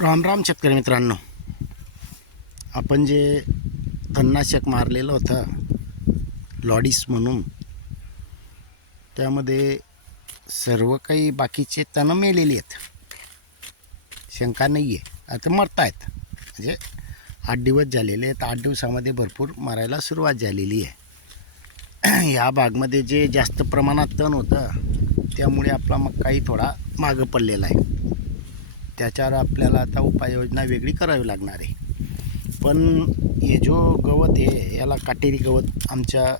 राम राम शेतकरी मित्रांनो आपण जे तणनाशक मारलेलं होतं लॉडीस म्हणून त्यामध्ये सर्व काही बाकीचे तणं मेलेली आहेत. शंका नाही आहे आता मरत आहेत म्हणजे आठ दिवस झालेले आहेत. आठ दिवसामध्ये भरपूर मारायला सुरुवात झालेली आहे. ह्या भागमध्ये जे जास्त प्रमाणात तण होतं त्यामुळे आपला मग काही थोडा मागं पडलेला आहे. त्याच्यावर आपल्याला आता उपाययोजना वेगळी करावी लागणार आहे. पण हे जो गवत आहे याला काटेरी गवत आमच्या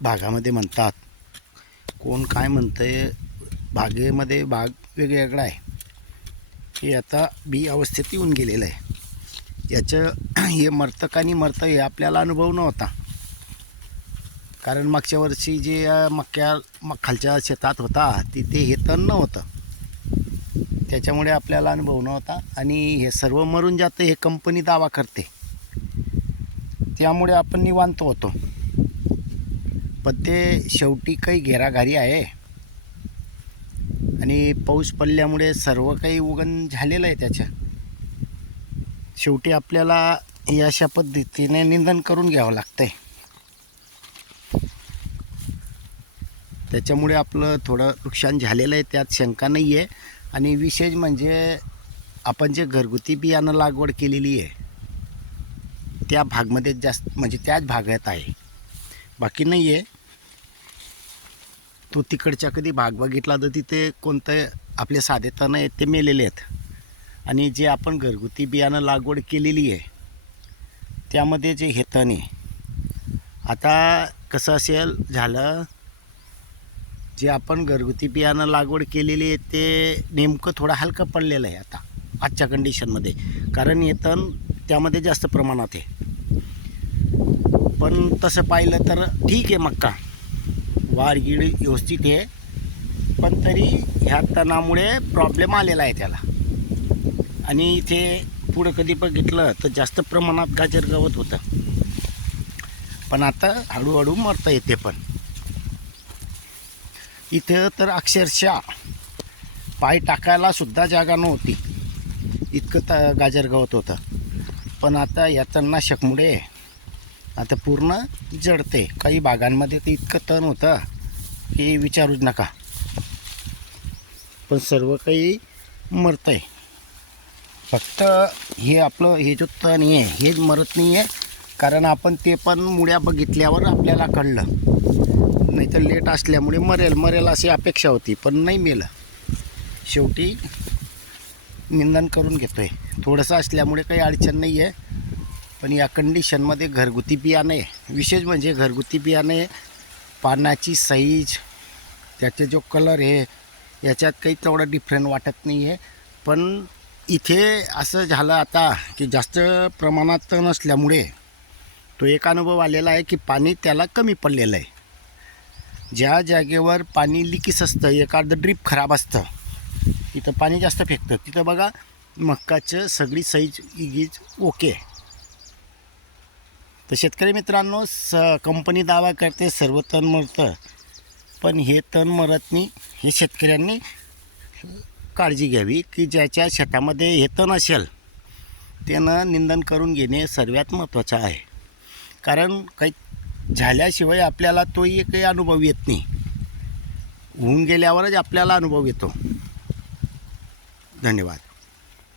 भागामध्ये म्हणतात. कोण काय म्हणतं आहे बागेमध्ये भाग वेगवेगळा आहे. हे आता बी अवस्थेत येऊन गेलेलं आहे. याचं हे मरतं का नाही मरतं हे आपल्याला अनुभव नव्हता. कारण मागच्या वर्षी जे मक्या मग खालच्या शेतात होता तिथे हे तण नव्हतं. त्याच्यामुळे आपल्याला अनुभव नव्हता. आणि हे सर्व मरून जातं हे कंपनी दावा करते. त्यामुळे आपण निवांत होतो. पण ते शेवटी काही घेराघारी आहे. आणि पाऊस पडल्यामुळे सर्व काही उगन झालेलं आहे त्याच्या. शेवटी आपल्याला या अशा पद्धतीने निंदन करून घ्यावं लागतंय. त्याच्यामुळे आपलं थोडं नुकसान झालेलं आहे त्यात शंका नाही आहे आणि विशेष म्हणजे आपण जे घरगुती बियाणं लागवड केलेली आहे त्या भागमध्ये जास्त म्हणजे त्याच भागात आहे. बाकी नाही आहे तू तिकडच्या कधी भाग बघितला तर तिथे कोणतं आपले साधे तण आहेत ते मेलेले आहेत. आणि जे आपण घरगुती बियाणं लागवड केलेली आहे त्यामध्ये जे हे तण आहे. आता कसं असेल झालं जे आपण घरगुती बियाणं लागवड केलेली आहे ते नेमकं थोडं हलकं पडलेलं आहे आता आजच्या कंडिशनमध्ये कारण हे तण त्यामध्ये जास्त प्रमाणात आहे. पण तसं पाहिलं तर ठीक आहे मक्का. वाढ व्यवस्थित आहे. पण तरी ह्या तणामुळे प्रॉब्लेम आलेला आहे त्याला. आणि इथे पुढं कधी बघितलं तर जास्त प्रमाणात गाजर गवत होतं. पण आता हळूहळू मरता येते पण. इथं तर अक्षरशः पाय टाकायला सुद्धा जागा नव्हती. इतकं त गाजर गवत होतं. पण आता या तणनाशकमुळे आता पूर्ण जडते. काही भागांमध्ये तर इतकं तण होतं की विचारूच नका. पण सर्व काही मरतं आहे फक्त हे आपलं हे जो तण आहे हेच मरत नाही आहे कारण आपण ते पण मुळ्या बघितल्यावर आपल्याला कळलं. नाही तर लेट असल्यामुळे मरेल मरेल अशी अपेक्षा होती पण नाही मेलं. शेवटी निंदन करून घेतो आहे थोडंसं असल्यामुळे काही अडचण नाही आहे पण या कंडिशनमध्ये घरगुती बियाणं आहे विशेष म्हणजे घरगुती बियाणं आहे पानाची साईज त्याचे जो कलर आहे याच्यात काही तेवढं डिफरंट वाटत नाही आहे पण इथे असं झालं आता की जास्त प्रमाणात नसल्यामुळे तो एक अनुभव आलेला आहे की पाणी त्याला कमी पडलेलं आहे. ज्या जागेवर पाणी लिकीस असतं एखादं ड्रीप खराब असतं तिथं पाणी जास्त फेकतं. तिथं बघा मक्काचं सगळी साईज इगीज ओके आहे. तर शेतकरी मित्रांनो स कंपनी दावा करते सर्व तण मरतं. पण हे तण मरत नाही हे शेतकऱ्यांनी काळजी घ्यावी की ज्याच्या शेतामध्ये हे तण असेल त्यानं निंदन करून घेणे सर्वात महत्त्वाचं आहे. कारण काही झाल्याशिवाय आपल्याला तोही काही अनुभव येत नाही. होऊन गेल्यावरच आपल्याला अनुभव येतो. धन्यवाद.